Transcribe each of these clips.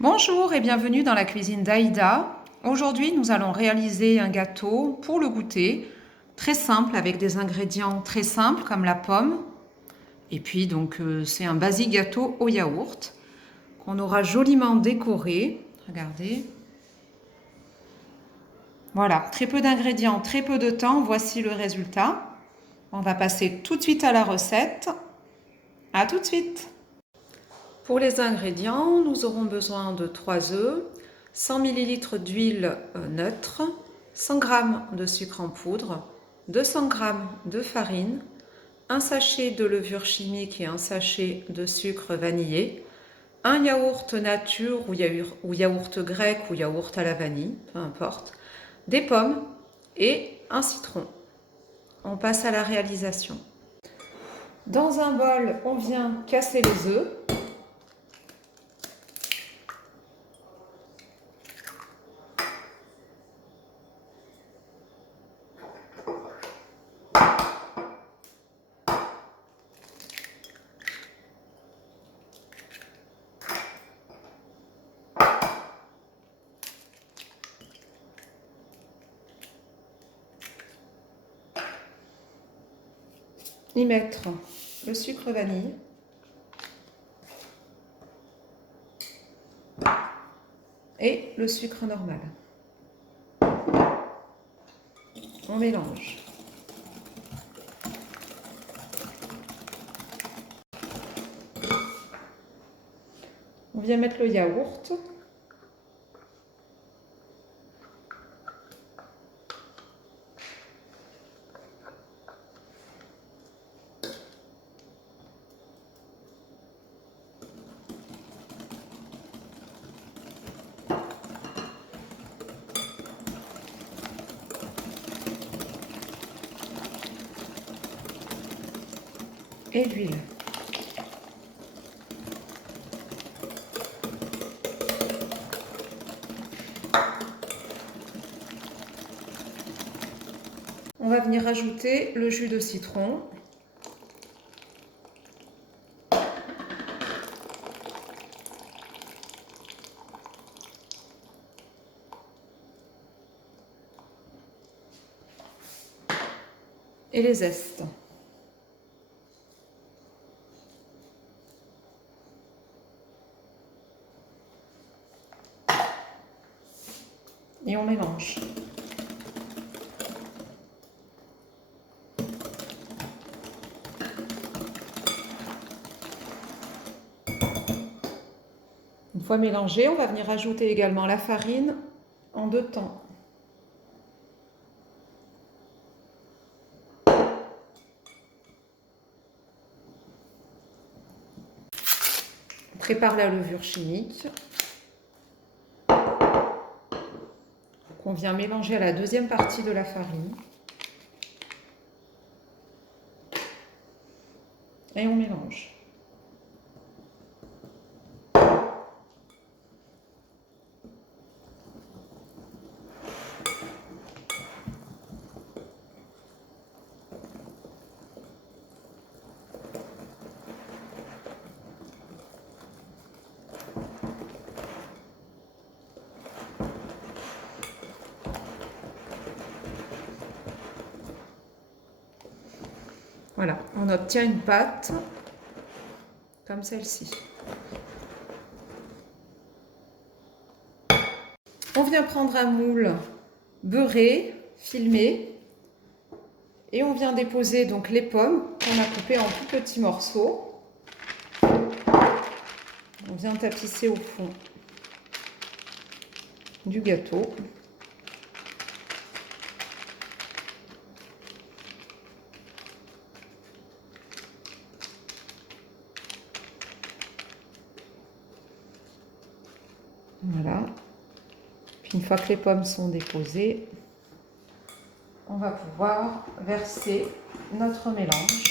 Bonjour et bienvenue dans la cuisine d'Aïda. Aujourd'hui, nous allons réaliser un gâteau pour le goûter, très simple avec des ingrédients très simples comme la pomme. Et puis c'est un basique gâteau au yaourt qu'on aura joliment décoré. Regardez. Voilà, très peu d'ingrédients, très peu de temps. Voici le résultat. On va passer tout de suite à la recette. À tout de suite. Pour les ingrédients, nous aurons besoin de 3 œufs, 100 ml d'huile neutre, 100 g de sucre en poudre, 200 g de farine, un sachet de levure chimique et un sachet de sucre vanillé, un yaourt nature ou yaourt grec ou yaourt à la vanille, peu importe, des pommes et un citron. On passe à la réalisation. Dans un bol, on vient casser les œufs. Y mettre le sucre vanille, et le sucre normal. On mélange. On vient mettre le yaourt. Et l'huile. On va venir ajouter le jus de citron. Et les zestes. Et on mélange. Une fois mélangé, on va venir ajouter également la farine en 2 temps. On prépare la levure chimique qu'on vient mélanger à la deuxième partie de la farine. Et on mélange. Voilà, on obtient une pâte comme celle-ci. On vient prendre un moule beurré, filmé, et on vient déposer donc les pommes qu'on a coupées en tout petits morceaux. On vient tapisser au fond du gâteau. Voilà. Puis une fois que les pommes sont déposées, on va pouvoir verser notre mélange.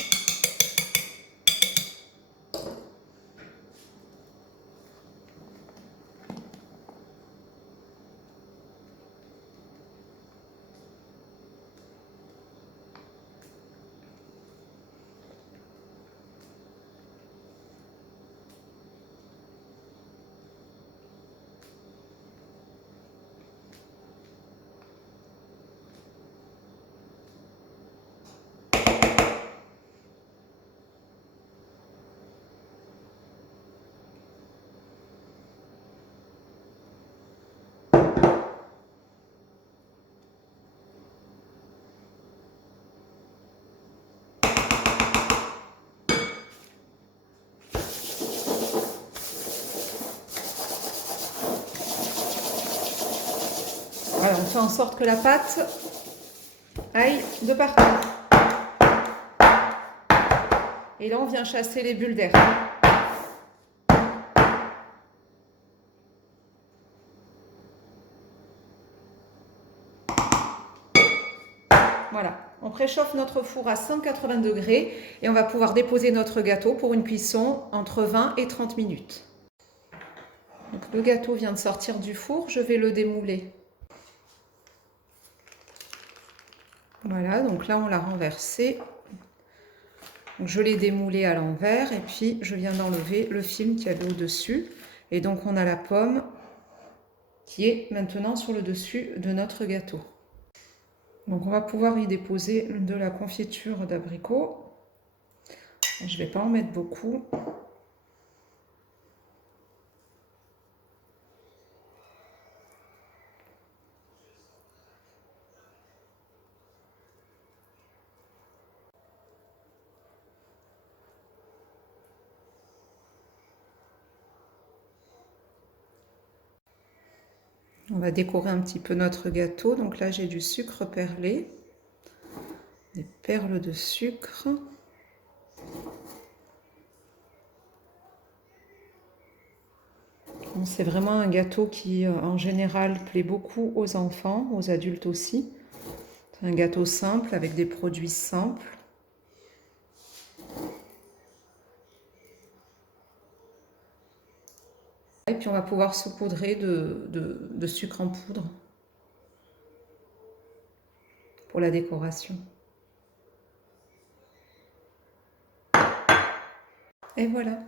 Voilà, on fait en sorte que la pâte aille de partout. Et là, on vient chasser les bulles d'air. Voilà, on préchauffe notre four à 180 degrés et on va pouvoir déposer notre gâteau pour une cuisson entre 20 et 30 minutes. Donc, le gâteau vient de sortir du four, je vais le démouler. Voilà, donc là on l'a renversé. Donc, je l'ai démoulé à l'envers et puis je viens d'enlever le film qu'il y avait au-dessus. Et donc on a la pomme qui est maintenant sur le dessus de notre gâteau. Donc on va pouvoir y déposer de la confiture d'abricot. Je ne vais pas en mettre beaucoup. On va décorer un petit peu notre gâteau. Donc là, j'ai du sucre perlé, des perles de sucre. Bon, c'est vraiment un gâteau qui, en général, plaît beaucoup aux enfants, aux adultes aussi. C'est un gâteau simple avec des produits simples. Et puis on va pouvoir saupoudrer de sucre en poudre pour la décoration. Et voilà.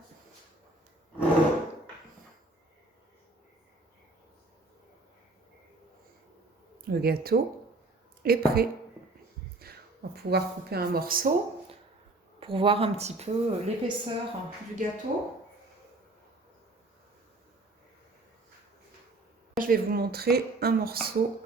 Le gâteau est prêt. On va pouvoir couper un morceau pour voir un petit peu l'épaisseur du gâteau. Je vais vous montrer un morceau.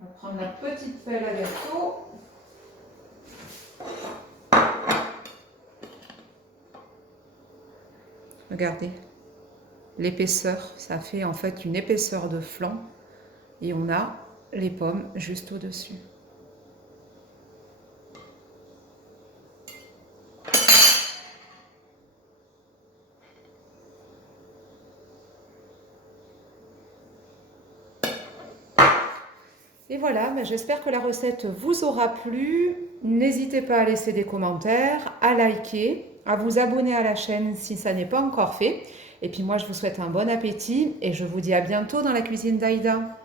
On va prendre la petite pelle à gâteau. Regardez, l'épaisseur, ça fait en fait une épaisseur de flanc et on a les pommes juste au-dessus. Et voilà, j'espère que la recette vous aura plu. N'hésitez pas à laisser des commentaires, à liker, à vous abonner à la chaîne si ça n'est pas encore fait. Et puis moi, je vous souhaite un bon appétit et je vous dis à bientôt dans la cuisine d'Aïda.